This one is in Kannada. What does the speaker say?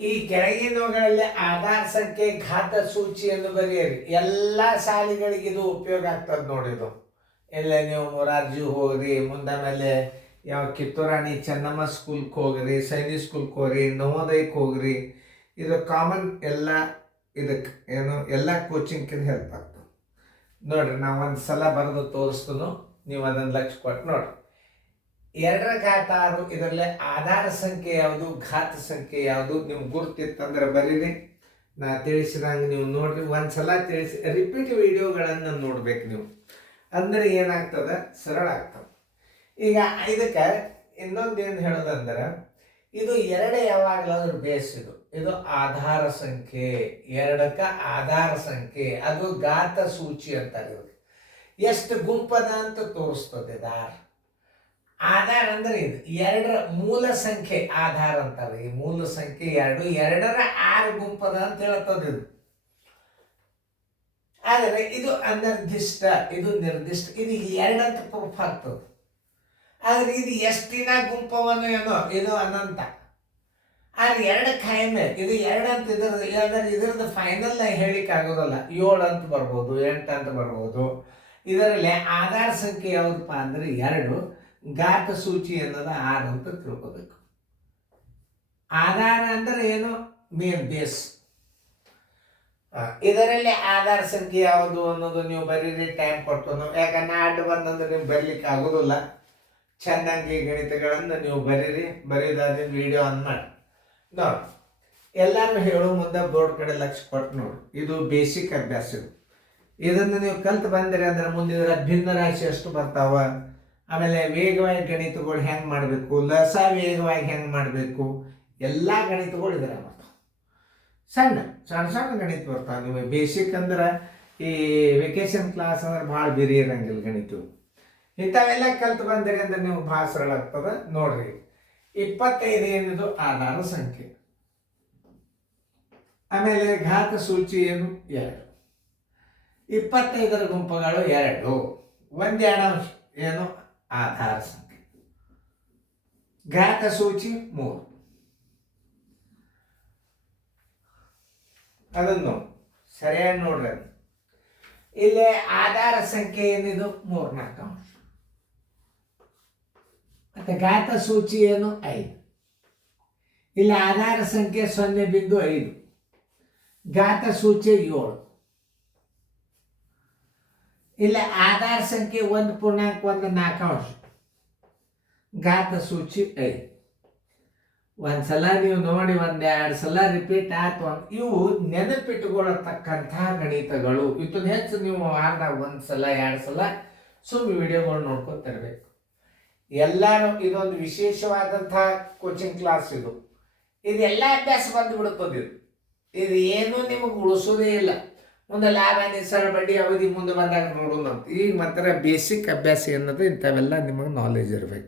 ಈ ಕೆಳಗಿನವುಗಳಲ್ಲಿ ಆಧಾರ್ ಸಂಖ್ಯೆ ಘಾತ ಸೂಚಿಯನ್ನು ಬರೆಯಿರಿ. ಎಲ್ಲ ಶಾಲೆಗಳಿಗೆ ಇದು ಉಪಯೋಗ ಆಗ್ತದೆ ನೋಡಿ. ಇದು ಎಲ್ಲ ನೀವು ಮೊರಾರ್ಜಿ ಹೋಗ್ರಿ, ಮುಂದೆ ಆಮೇಲೆ ಯಾವ ಕಿತ್ತೂರಾಣಿ ಚೆನ್ನಮ್ಮ ಸ್ಕೂಲ್ಗೆ ಹೋಗ್ರಿ, ಸೈನಿಕ್ ಸ್ಕೂಲ್ಗೆ ಹೋಗ್ರಿ, ನವೋದಯಕ್ಕೆ ಹೋಗ್ರಿ. ಇದು ಕಾಮನ್ ಎಲ್ಲ ಇದಕ್ಕೆ ಏನು ಎಲ್ಲ ಕೋಚಿಂಗ್ಕಿಂತ ಹೆಲ್ಪ್ ಆಗ್ತದೆ ನೋಡ್ರಿ. ನಾವು ಒಂದು ಸಲ ಬರೆದು ತೋರಿಸ್ತು, ನೀವು ಅದನ್ನು ಲಕ್ಷ್ಯ ಕೊಟ್ಟು ನೋಡ್ರಿ. 2 × 6 ಇದರಲ್ಲೇ ಆಧಾರ ಸಂಖ್ಯೆ ಯಾವುದು, ಘಾತ ಸಂಖ್ಯೆ ಯಾವುದು ನಿಮ್ಗೆ ಗುರ್ತಿತ್ತಂದ್ರೆ ಬರೀರಿ. ನಾ ತಿಳಿಸಿದಂಗೆ ನೀವು ನೋಡ್ರಿ. ಒಂದು ಸಲ ತಿಳಿಸಿ ರಿಪೀಟ್ ವಿಡಿಯೋಗಳನ್ನು ನೋಡ್ಬೇಕು ನೀವು, ಅಂದ್ರೆ ಏನಾಗ್ತದೆ, ಸರಳ ಆಗ್ತದೆ. ಈಗ ಇದಕ್ಕೆ ಇನ್ನೊಂದೇನು ಹೇಳೋದಂದ್ರೆ, ಇದು 2 ಯಾವಾಗಲಾದ್ರೂ ಬೇಸ್. ಇದು ಆಧಾರ ಸಂಖ್ಯೆ, 2ಕ್ಕೆ ಆಧಾರ ಸಂಖ್ಯೆ, ಅದು ಘಾತ ಸೂಚಿ ಅಂತಾರೆ. ಎಷ್ಟು ಗುಂಪದ ಅಂತ ತೋರಿಸ್ತದೆ ದಾರ. ಆಧಾರ ಅಂದ್ರೆ ಇದು 2ರ ಮೂಲ ಸಂಖ್ಯೆ ಆಧಾರ ಅಂತಾರೆ. ಈ ಮೂಲ ಸಂಖ್ಯೆ 2ರ 6 ಗುಂಪದ ಅಂತ ಹೇಳ್ತದೆ ಇದು. ಆದರೆ ಇದು ಅನಿರ್ದಿಷ್ಟ, ಇದು ನಿರ್ದಿಷ್ಟ. ಇದು 2 ಅಂತ ಪ್ರೂಫ್ ಆಗ್ತದೆ. ಆದ್ರೆ ಇದು ಎಷ್ಟಿನ ಗುಂಪವನ್ನು ಏನೋ ಇದು ಅನಂತ. ಆದ್ರೆ 2 ಖಾಯಮೆ. ಇದು 2 ಅಂತ ಇದ್ರದ್ದು ಫೈನಲ್ ಹೇಳಿಕೆ ಆಗೋದಲ್ಲ. 7 ಅಂತ ಬರ್ಬೋದು, 8 ಅಂತ ಬರ್ಬೋದು. ಇದರಲ್ಲಿ ಆಧಾರ ಸಂಖ್ಯೆ ಯಾವುದಪ್ಪ ಅಂದ್ರೆ 2, ಘಾತ ಸೂಚಿ ಅನ್ನೋದು 6 ಅಂತ ತಿಳ್ಕೋಬೇಕು. ಆಧಾರ ಅಂದ್ರೆ ಏನು, ಮೇನ್ ಬೇಸ್. ಇದರಲ್ಲಿ ಆಧಾರ ಸಂಖ್ಯೆ ಯಾವುದು ಅನ್ನೋದು ನೀವು ಬರೀರಿ, ಟೈಮ್ ಕೊಡ್ತು. ಯಾಕಂದ್ರೆ ಅಡ್ಡ ಬಂದಂದ್ರೆ ನೀವು ಬರೀಲಿಕ್ಕೆ ಆಗೋದಿಲ್ಲ. ಚೆನ್ನಾಗಿ ಗಣಿತಗಳನ್ನು ನೀವು ಬರೀರಿ. ಬರೀದಾದ್ರೆ ವಿಡಿಯೋ ಆನ್ ಮಾಡಿ ನೋಡಿ. ಎಲ್ಲರೂ ಹೇಳೋ ಮುಂದೆ ಬೋರ್ಡ್ ಕಡೆ ಲಕ್ಷ್ಯ ಕೊಟ್ಟು ನೋಡಿ. ಇದು ಬೇಸಿಕ್ ಅಭ್ಯಾಸ. ಇದನ್ನು ನೀವು ಕಲ್ತು ಬಂದಿರಿ ಅಂದ್ರೆ ಮುಂದಿನ ಭಿನ್ನ ರಾಶಿ ಎಷ್ಟು ಬರ್ತಾವ, ಆಮೇಲೆ ವೇಗವಾಗಿ ಗಣಿತಗಳು ಹೆಂಗೆ ಮಾಡಬೇಕು, ಲಸ ವೇಗವಾಗಿ ಹೆಂಗೆ ಮಾಡಬೇಕು, ಎಲ್ಲ ಗಣಿತಗಳು ಇದರ ಬರ್ತಾವೆ. ಸಣ್ಣ ಸಣ್ಣ ಸಣ್ಣ ಗಣಿತ ಬರ್ತಾವೆ. ನೀವು ಬೇಸಿಕ್ ಅಂದ್ರೆ ಈ ವೆಕೇಶನ್ ಕ್ಲಾಸ್ ಅಂದ್ರೆ ಭಾಳ ಬೇರೆ ಇರಂಗಿಲ್ಲ ಗಣಿತ. ಇಂಥವೆಲ್ಲ ಕಲ್ತು ಬಂದಿರಿ ಅಂದ್ರೆ ನೀವು ಭಾಳ ಸರಳ ಆಗ್ತದೆ ನೋಡ್ರಿ. 25 ಏನಿದು ಆಧಾರ ಸಂಖ್ಯೆ. ಆಮೇಲೆ ಘಾತ ಸೂಚಿ ಏನು 2. 25ರ ಗುಂಪುಗಳು 2. 1 ಏನು ಆಧಾರ ಸಂಖ್ಯೆ. ಘಾತ ಸೂಚಿ 3. ಅದನ್ನು ಸರಿಯಾಗಿ ನೋಡ್ರಿ. ಇಲ್ಲಿ ಆಧಾರ ಸಂಖ್ಯೆ ಏನಿದು 3 4 ಮತ್ತೆ ಘಾತ ಸೂಚಿ ಏನು 5. ಇಲ್ಲಿ ಆಧಾರ ಸಂಖ್ಯೆ 0.5, ಘಾತ ಸೂಚಿ 7. ಇಲ್ಲಿ ಆಧಾರ ಸಂಖ್ಯೆ 1.14, ಘಾತ ಸೂಚಿ 5. ಒಂದ್ಸಲ ನೀವು ನೋಡಿ, 1-2 ಸಲ ರಿಪೀಟ್ ಆಯ್ತು. ಇವು ನೆನಪಿಟ್ಟುಕೊಳ್ಳತಕ್ಕಂತಹ ಗಣಿತಗಳು. ಇದನ್ನ ಹೆಚ್ಚು ನೀವು ವಾರದಾಗ 1 ಸಲ 2 ಸಲ ಸುಮ್ಮನೆ ವಿಡಿಯೋಗಳು ನೋಡ್ಕೊಂಡು ತರಬೇಕು. ಎಲ್ಲರೂ ಇದೊಂದು ವಿಶೇಷವಾದಂತಹ ಕೋಚಿಂಗ್ ಕ್ಲಾಸ್. ಇದೆಲ್ಲ ಅಭ್ಯಾಸ ಬಂದುಬಿಡುತ್ತದೆ. ಇದು ಏನೂ ನಿಮಗೆ ಉಳಿಸೋದೇ ಇಲ್ಲ. ಮುಂದೆ ಲಾಭ, ನಿಸರ, ಬಡ್ಡಿ, ಅವಧಿ ಮುಂದೆ ಬಂದಾಗ ನೋಡೋಣ. ಈಗ ಮಾತ್ರ ಬೇಸಿಕ್ ಅಭ್ಯಾಸ ಅನ್ನೋದು ಇಂಥವೆಲ್ಲ ನಿಮಗೆ ನಾಲೆಜ್ ಇರಬೇಕು.